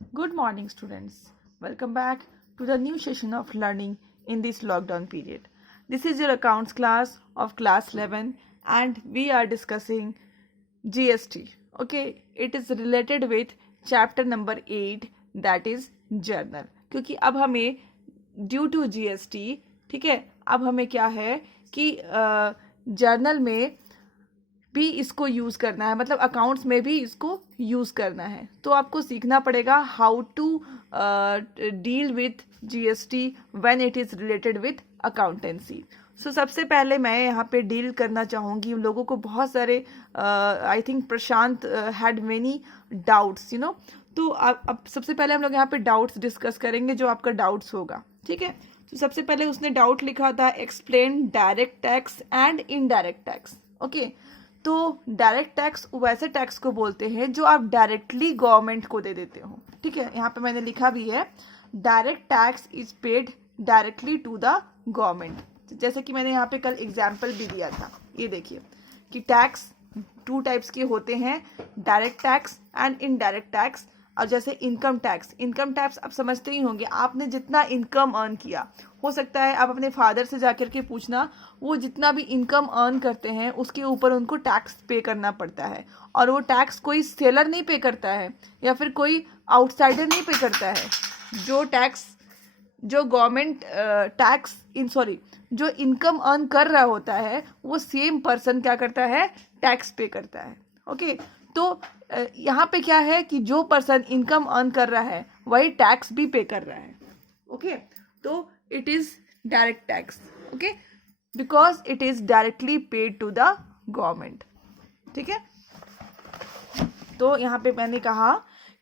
Good morning, students. Welcome back to the new session of learning in this lockdown period. This is your accounts class of class 11 and we are discussing GST. Okay, it is related with chapter number 8 that is journal. क्योंकि अब हमें due to GST, ठीक है, अब हमें क्या है कि जर्नल में भी इसको यूज़ करना है, मतलब अकाउंट्स में भी इसको यूज़ करना है। तो आपको सीखना पड़ेगा how to deal with GST when it is related with accountancy. So सबसे पहले मैं यहाँ पे डील करना चाहूँगी उन लोगों को बहुत सारे I think Prashant had many doubts तो अब सबसे पहले हम लोग यहाँ पे डाउट्स डिस्कस करेंगे जो आपका डाउट्स होगा, ठीक है। तो सबसे पहले उसने डाउट लिखा था explain direct tax and indirect tax. Okay, तो डायरेक्ट टैक्स वैसे टैक्स को बोलते हैं जो आप डायरेक्टली गवर्नमेंट को दे देते हो, ठीक है। यहाँ पे मैंने लिखा भी है direct tax is paid directly to the government. जैसे कि मैंने यहाँ पे कल एग्जाम्पल भी दिया था, ये देखिए कि टैक्स टू टाइप्स के होते हैं, direct tax and indirect tax. और जैसे इनकम टैक्स आप समझते ही होंगे, आपने जितना इनकम अर्न किया, हो सकता है आप अपने फादर से जाकर के पूछना, वो जितना भी इनकम अर्न करते हैं उसके ऊपर उनको टैक्स पे करना पड़ता है। और वो टैक्स कोई सेलर नहीं पे करता है या फिर कोई आउटसाइडर नहीं पे करता है। जो गवर्नमेंट जो इनकम अर्न कर रहा होता है वो सेम पर्सन क्या करता है, टैक्स पे करता है। ओके, तो यहाँ पे क्या है कि जो पर्सन इनकम अर्न कर रहा है वही टैक्स भी पे कर रहा है। ओके, तो it is direct tax, okay, because it is directly paid to the government, ठीक है। तो यहाँ पे मैंने कहा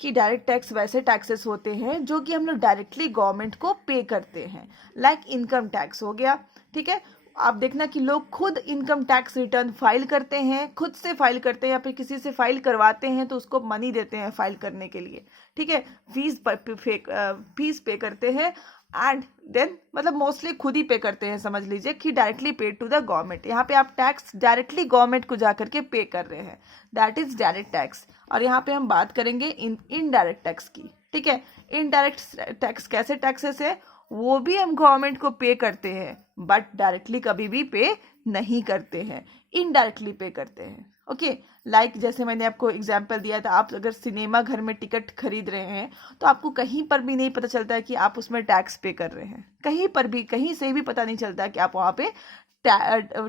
कि डायरेक्ट टैक्स वैसे टैक्सेस होते हैं जो कि हम लोग डायरेक्टली गवर्नमेंट को पे करते हैं, लाइक इनकम टैक्स हो गया, ठीक है। आप देखना कि लोग खुद इनकम टैक्स रिटर्न फाइल करते हैं, खुद से फाइल करते हैं या फिर किसी से फाइल करवाते हैं तो उसको मनी देते हैं फाइल करने के लिए, ठीक है। फीस पे करते हैं एंड देन मतलब मोस्टली खुद ही पे करते हैं, समझ लीजिए कि directly paid to the government. यहाँ पे आप टैक्स डायरेक्टली गवर्नमेंट को जाकर के पे कर रहे हैं, दैट इज डायरेक्ट टैक्स। और यहाँ पे हम बात करेंगे इनडायरेक्ट टैक्स की, ठीक है। इनडायरेक्ट टैक्स कैसे टैक्सेस है, वो भी हम गवर्नमेंट को पे करते हैं बट डायरेक्टली कभी भी पे नहीं करते हैं, इनडायरेक्टली पे करते हैं। ओके, लाइक जैसे मैंने आपको एग्जांपल दिया था, आप अगर सिनेमा घर में टिकट खरीद रहे हैं तो आपको कहीं पर भी नहीं पता चलता है कि आप उसमें टैक्स पे कर रहे हैं, कहीं पर भी कहीं से भी पता नहीं चलता कि आप वहाँ पे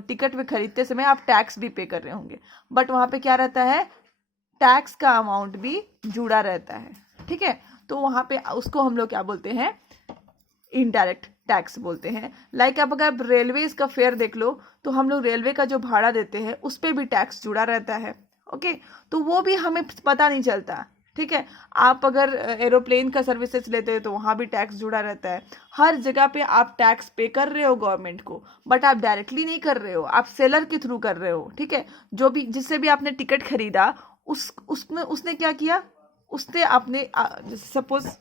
टिकट में खरीदते समय आप टैक्स भी पे कर रहे होंगे, बट वहाँ पे क्या रहता है, टैक्स का अमाउंट भी जुड़ा रहता है, ठीक है। तो वहाँ पे उसको हम लोग क्या बोलते हैं, इनडायरेक्ट टैक्स बोलते हैं। लाइक आप अगर रेलवेज का फेयर देख लो तो हम लोग रेलवे का जो भाड़ा देते हैं उस पर भी टैक्स जुड़ा रहता है। ओके, तो वो भी हमें पता नहीं चलता, ठीक है। आप अगर एरोप्लेन का सर्विसेज लेते हो तो वहाँ भी टैक्स जुड़ा रहता है। हर जगह पे आप टैक्स पे कर रहे हो गवर्नमेंट को, बट आप डायरेक्टली नहीं कर रहे हो, आप सेलर के थ्रू कर रहे हो, ठीक है। जो भी जिससे भी आपने टिकट खरीदा उसने क्या किया, उसने आपने सपोज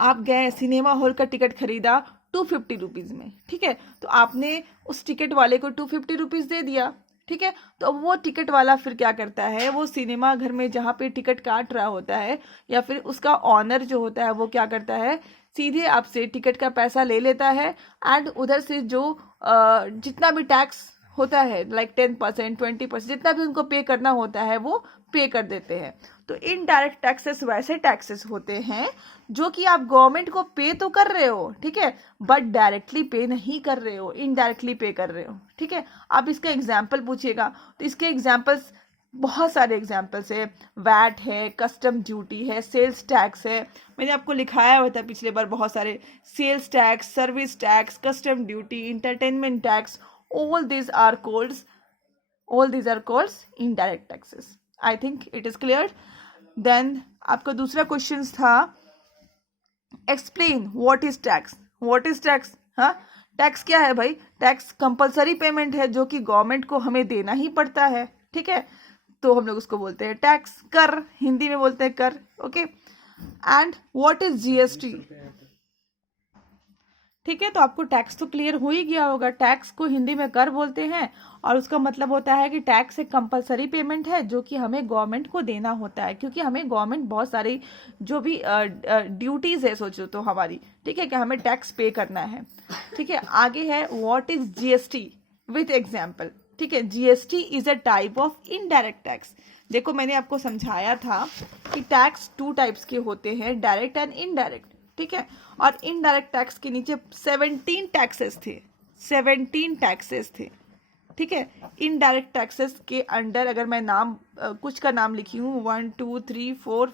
आप गए सिनेमा हॉल का टिकट खरीदा 250 रुपीज़ में, ठीक है। तो आपने उस टिकट वाले को 250 रुपीज़ दे दिया, ठीक है। तो अब वो टिकट वाला फिर क्या करता है, वो सिनेमा घर में जहाँ पे टिकट काट रहा होता है या फिर उसका ऑनर जो होता है वो क्या करता है, सीधे आपसे टिकट का पैसा ले लेता है एंड उधर से जो जितना भी टैक्स होता है लाइक 10% 20% जितना भी उनको पे करना होता है वो पे कर देते हैं। तो इनडायरेक्ट टैक्सेस वैसे टैक्सेस होते हैं जो कि आप गवर्नमेंट को पे तो कर रहे हो, ठीक है, बट डायरेक्टली पे नहीं कर रहे हो, इनडायरेक्टली पे कर रहे हो, ठीक है। आप इसका एग्जाम्पल पूछिएगा तो इसके एग्जाम्पल्स बहुत सारे एग्जाम्पल्स है, वैट है, कस्टम ड्यूटी है, सेल्स टैक्स है, मैंने आपको लिखाया हुआ था पिछले बार बहुत सारे, sales tax, service tax, custom duty, entertainment tax, all these are called indirect taxes. I think it is clear. Then आपका दूसरा क्वेश्चन था एक्सप्लेन व्हाट इज टैक्स। हाँ, टैक्स क्या है भाई, टैक्स कंपलसरी पेमेंट है जो कि गवर्नमेंट को हमें देना ही पड़ता है, ठीक है। तो हम लोग उसको बोलते हैं टैक्स, कर, हिंदी में बोलते हैं कर, okay. And what is GST, ठीक है, तो आपको टैक्स तो क्लियर हो ही गया होगा। टैक्स को हिंदी में कर बोलते हैं और उसका मतलब होता है कि टैक्स एक कंपलसरी पेमेंट है जो कि हमें गवर्नमेंट को देना होता है, क्योंकि हमें गवर्नमेंट बहुत सारी जो भी ड्यूटीज है सोचो तो हमारी, ठीक है, कि हमें टैक्स पे करना है। ठीक है, आगे है what is GST with example. ठीक है, GST is a type of indirect tax. देखो मैंने आपको समझाया था कि टैक्स 2 टाइप्स के होते हैं, डायरेक्ट एंड इनडायरेक्ट। ठीक है, और इनडायरेक्ट टैक्स के नीचे 17 टैक्सेस थे, 17 टैक्सेस थे। ठीक है, इनडायरेक्ट टैक्सेस के अंडर अगर मैं नाम कुछ का नाम लिखी हूँ 1 2 3 4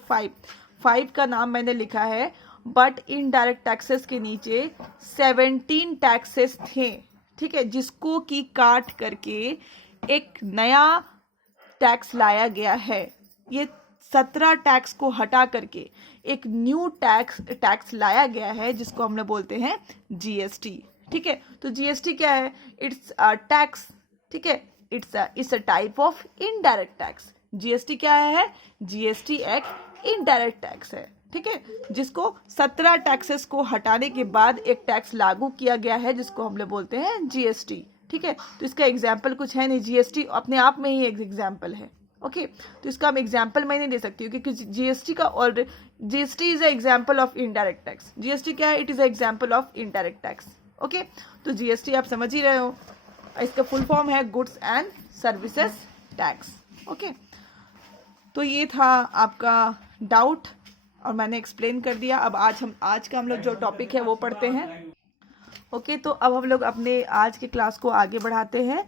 5 का नाम मैंने लिखा है, बट इनडायरेक्ट टैक्सेस के नीचे 17 टैक्सेस थे। ठीक है, जिसको की काट करके एक नया टैक्स लाया गया है। ये 17 टैक्स को हटा करके एक न्यू टैक्स लाया गया है जिसको हम लोग बोलते हैं जीएसटी। ठीक है, तो जीएसटी क्या है? It's a tax. ठीक है, it's a type of indirect tax. GST क्या है? जीएसटी एक इनडायरेक्ट टैक्स है। ठीक है, जिसको 17 टैक्सेस को हटाने के बाद एक टैक्स लागू किया गया है जिसको हम लोग बोलते हैं जीएसटी। ठीक है, तो इसका एग्जाम्पल कुछ है नहीं, जीएसटी अपने आप में ही एक एग्जाम्पल है। ओके, तो इसका हम एग्जाम्पल मैं नहीं दे सकती हूँ क्योंकि जीएसटी का और GST is a example of indirect tax. GST क्या है? It is a example of indirect tax. Okay, तो जीएसटी आप समझ ही रहे हो, इसका फुल फॉर्म है goods and services tax. Okay, तो ये था आपका डाउट और मैंने एक्सप्लेन कर दिया। अब आज का हम लोग जो टॉपिक है वो पढ़ते हैं। ओके, तो अब हम लोग अपने आज के क्लास को आगे बढ़ाते हैं।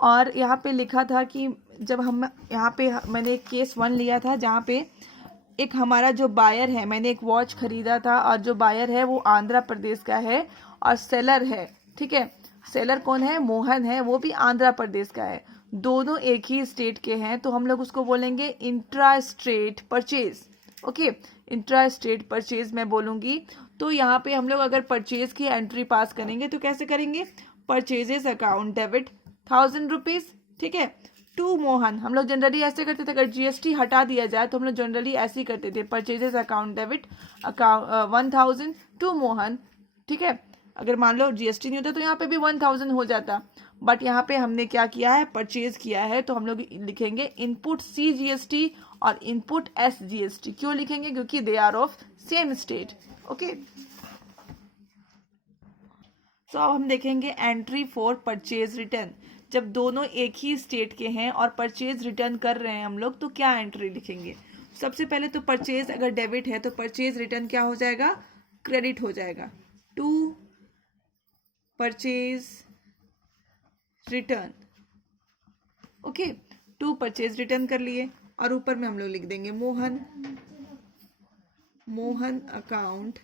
और यहाँ पे लिखा था कि जब हम यहाँ पे मैंने एक केस 1 लिया था जहाँ पे एक हमारा जो बायर है, मैंने एक वॉच खरीदा था और जो बायर है वो आंध्र प्रदेश का है और सेलर है। ठीक है, सेलर कौन है? मोहन है, वो भी आंध्र प्रदेश का है। दोनों एक ही स्टेट के हैं, तो हम लोग उसको बोलेंगे intra state purchase. Okay, intra state purchase मैं बोलूँगी। तो यहाँ पे हम लोग अगर परचेज की एंट्री पास करेंगे तो कैसे करेंगे? Purchases account debit 1000 rupees. ठीक है, टू मोहन। हम लोग जनरली ऐसे करते थे, अगर जीएसटी हटा दिया जाए तो हम लोग जनरली ऐसे ही करते थे, purchases account debit account 1000 to Mohan. ठीक है, अगर मान लो जीएसटी नहीं होता तो यहाँ पे भी 1000 हो जाता, बट यहाँ पे हमने क्या किया है? परचेज किया है, तो हम लोग लिखेंगे इनपुट सी जीएसटी और इनपुट एस जीएसटी। क्यों लिखेंगे? क्योंकि they are of same state. Okay, तो अब हम देखेंगे एंट्री फॉर परचेज रिटर्न। जब दोनों एक ही स्टेट के हैं और परचेज रिटर्न कर रहे हैं हम लोग, तो क्या एंट्री लिखेंगे? सबसे पहले तो परचेज अगर डेबिट है तो परचेज रिटर्न क्या हो जाएगा? क्रेडिट हो जाएगा। To purchase return. Okay, to purchase return कर लिए और ऊपर में हम लोग लिख देंगे मोहन अकाउंट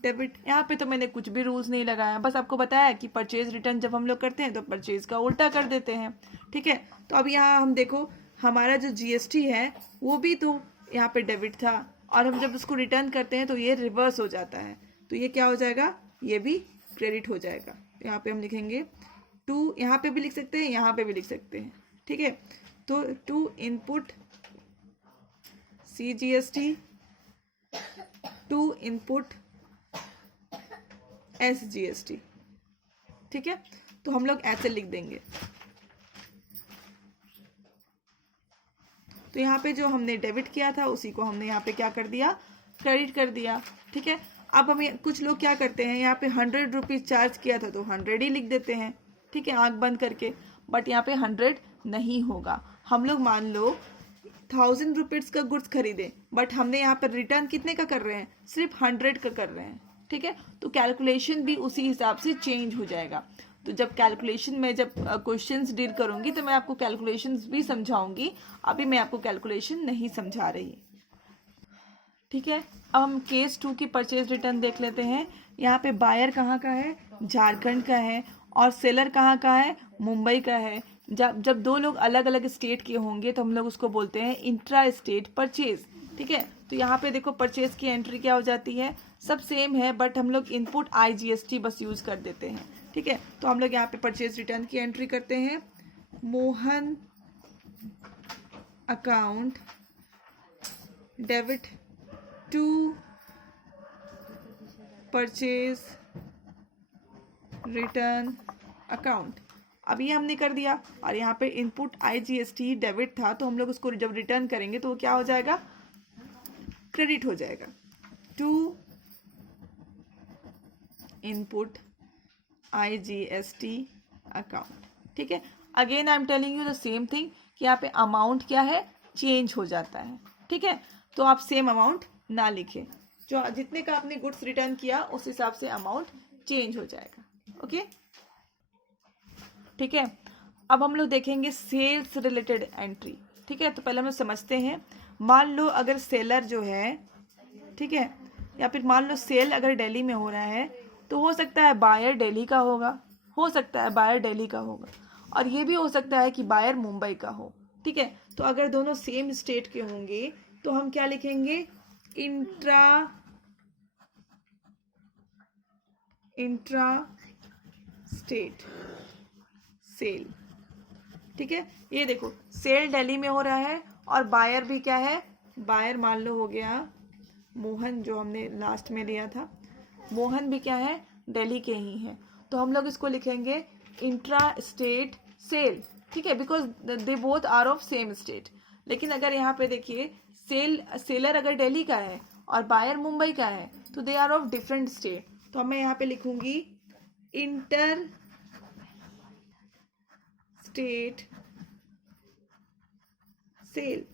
डेबिट। यहाँ पे तो मैंने कुछ भी रूल्स नहीं लगाया, बस आपको बताया कि परचेज रिटर्न जब हम लोग करते हैं तो परचेज का उल्टा कर देते हैं। ठीक है, तो अब यहाँ हम देखो हमारा जो जीएसटी है वो भी तो यहाँ पे डेबिट था और हम जब उसको रिटर्न करते हैं तो ये रिवर्स हो जाता है, तो ये क्या हो जाएगा? ये भी क्रेडिट हो जाएगा। यहाँ पे हम लिखेंगे टू, यहाँ पे भी लिख सकते हैं, यहाँ पे भी लिख सकते हैं। ठीक है, तो to input C GST, to input S GST. ठीक है, तो हम लोग ऐसे लिख देंगे। तो यहाँ पे जो हमने डेबिट किया था उसी को हमने यहाँ पे क्या कर दिया? क्रेडिट कर दिया। ठीक है, अब हमें कुछ लोग क्या करते हैं, यहाँ पे 100 रुपीज़ चार्ज किया था तो 100 ही लिख देते हैं। ठीक है, आंख बंद करके, बट यहाँ पे 100 नहीं होगा। हम लोग मान लो 1000 रुपीज़ का गुड्स खरीदे, बट हमने यहाँ पर रिटर्न कितने का कर रहे हैं? सिर्फ 100 का कर रहे हैं। ठीक है, तो कैलकुलेशन भी उसी हिसाब से चेंज हो जाएगा। तो जब कैलकुलेशन में जब क्वेश्चंस डील करूंगी तो मैं आपको कैलकुलेशंस भी समझाऊंगी, अभी मैं आपको कैलकुलेशन नहीं समझा रही। ठीक है, अब हम केस 2 की परचेज रिटर्न देख लेते हैं। यहाँ पे बायर कहाँ का है? झारखंड का है और सेलर कहाँ का है? मुंबई का है। जब दो लोग अलग अलग स्टेट के होंगे तो हम लोग उसको बोलते हैं इंट्रा स्टेट परचेज। ठीक है, तो यहाँ पे देखो परचेज की एंट्री क्या हो जाती है? सब सेम है, बट हम लोग इनपुट आईजीएसटी बस यूज कर देते हैं। ठीक है, तो हम लोग यहाँ पे परचेज रिटर्न की एंट्री करते हैं, Mohan account debit to purchase return account. अब ये हमने कर दिया और यहाँ पे इनपुट IGST डेबिट था, तो हम लोग उसको जब रिटर्न करेंगे तो वो क्या हो जाएगा, क्रेडिट हो जाएगा टू इनपुट IGST अकाउंट। ठीक है, again I am telling you the same thing कि यहाँ पे अमाउंट क्या है, चेंज हो जाता है। ठीक है, तो आप सेम अमाउंट ना लिखें, जो जितने का आपने गुड्स रिटर्न किया उस हिसाब से अमाउंट चेंज हो जाएगा। ओके, ठीक है। अब हम लोग देखेंगे सेल्स रिलेटेड एंट्री। ठीक है, तो पहले हम लोग समझते हैं। मान लो अगर सेलर जो है, ठीक है, या फिर मान लो सेल अगर दिल्ली में हो रहा है, तो हो सकता है बायर दिल्ली का होगा, हो सकता है बायर दिल्ली का होगा, और ये भी हो सकता है कि बायर मुंबई का हो। ठीक है, तो अगर दोनों सेम स्टेट के होंगे तो हम क्या लिखेंगे, इंट्रा स्टेट सेल। ठीक है, ये देखो सेल दिल्ली में हो रहा है और बायर भी क्या है, बायर मान लो हो गया मोहन, जो हमने लास्ट में लिया था, मोहन भी क्या है, दिल्ली के ही हैं, तो हम लोग इसको लिखेंगे इंट्रा स्टेट सेल। ठीक है, because they both are of same state. लेकिन अगर यहाँ पे देखिए सेलर अगर दिल्ली का है और बायर मुंबई का है तो they are of different state, तो मैं यहाँ पे लिखूंगी इंटर स्टेट सेल।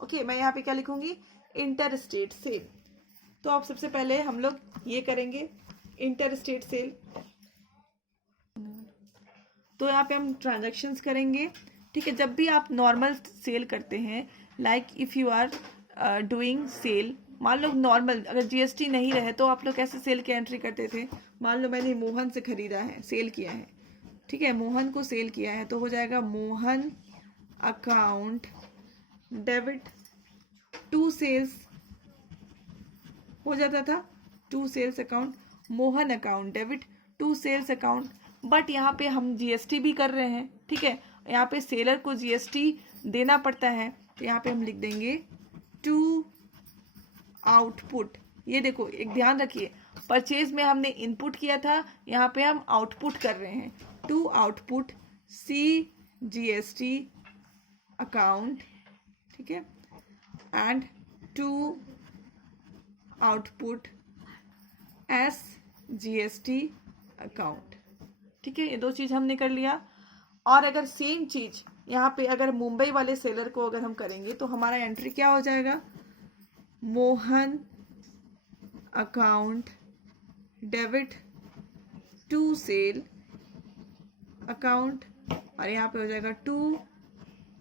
ओके, मैं यहाँ पे क्या लिखूंगी, इंटर स्टेट सेल। तो अब सबसे पहले हम लोग ये करेंगे इंटर स्टेट सेल, तो यहाँ पे हम ट्रांजैक्शंस करेंगे। ठीक है, जब भी आप नॉर्मल सेल करते हैं, like if you are doing sale, मान लो नॉर्मल अगर GST नहीं रहे तो आप लोग कैसे सेल की एंट्री करते थे, मान लो मैंने मोहन से खरीदा है, सेल किया है, ठीक है, मोहन को सेल किया है, तो हो जाएगा Mohan account debit to sales, हो जाता था to sales account, Mohan account debit to sales account. But यहाँ पे हम GST भी कर रहे हैं। ठीक है, यहाँ पे सेलर को GST देना पड़ता है, तो यहाँ पे हम लिख देंगे टू आउटपुट। ये देखो एक ध्यान रखिए, परचेज में हमने इनपुट किया था, यहाँ पे हम आउटपुट कर रहे हैं, टू आउटपुट CGST अकाउंट। ठीक है, and to output SGST account. ठीक है, ये दो चीज़ हमने कर लिया। और अगर सेम चीज़ यहाँ पे अगर मुंबई वाले सेलर को अगर हम करेंगे तो हमारा एंट्री क्या हो जाएगा, Mohan account debit to sale account, और यहाँ पे हो जाएगा टू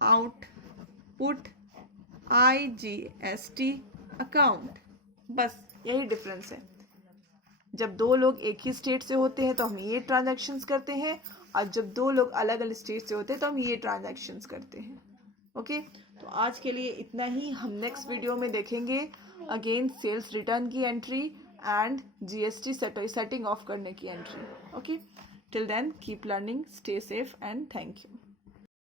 आउटपुट IGST अकाउंट। बस यही डिफरेंस है। जब दो लोग एक ही स्टेट से होते हैं तो हम ये ट्रांजैक्शंस करते हैं, और जब दो लोग अलग अलग स्टेट से होते हैं तो हम ये ट्रांजैक्शंस करते हैं। ओके, तो आज के लिए इतना ही। हम नेक्स्ट वीडियो में देखेंगे अगेन सेल्स रिटर्न की entry and GST setting off करने की entry. Okay, till then keep learning, stay safe and thank you.